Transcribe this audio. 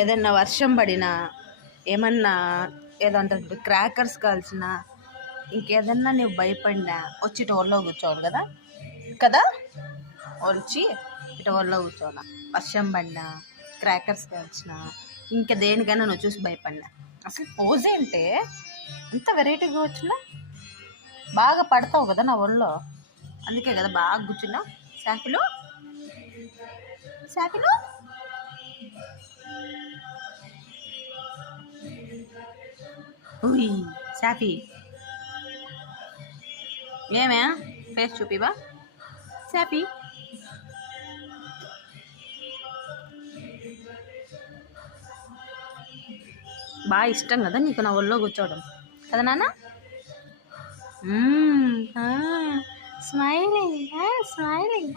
ఏదన్నా వర్షం పడినా, ఏమన్నా ఏదంటే క్రాకర్స్ కాల్చినా, ఇంకేదన్నా నువ్వు భయపడినా వచ్చి టోర్లో కూర్చోవాలి కదా కదా వచ్చి టోర్లో కూర్చోవాలి. వర్షం పడినా, క్రాకర్స్ కాల్చినా, ఇంకా దేనికైనా నువ్వు చూసి భయపడినా అసలు పోజ్ ఏంటే ఎంత వెరైటీగా వచ్చినా బాగా పడతావు కదా నా ఒళ్ళో. అందుకే కదా బాగా కూర్చున్నావు. శాఖలు శాఖలు ఉయ్ శాఫీ ఏమే ఫేస్ చూపివా శాఫీ. బాగా ఇష్టం కదా నీకు నా ఒళ్ళో కూర్చోవడం కదా నాన్న. Smiling smiling.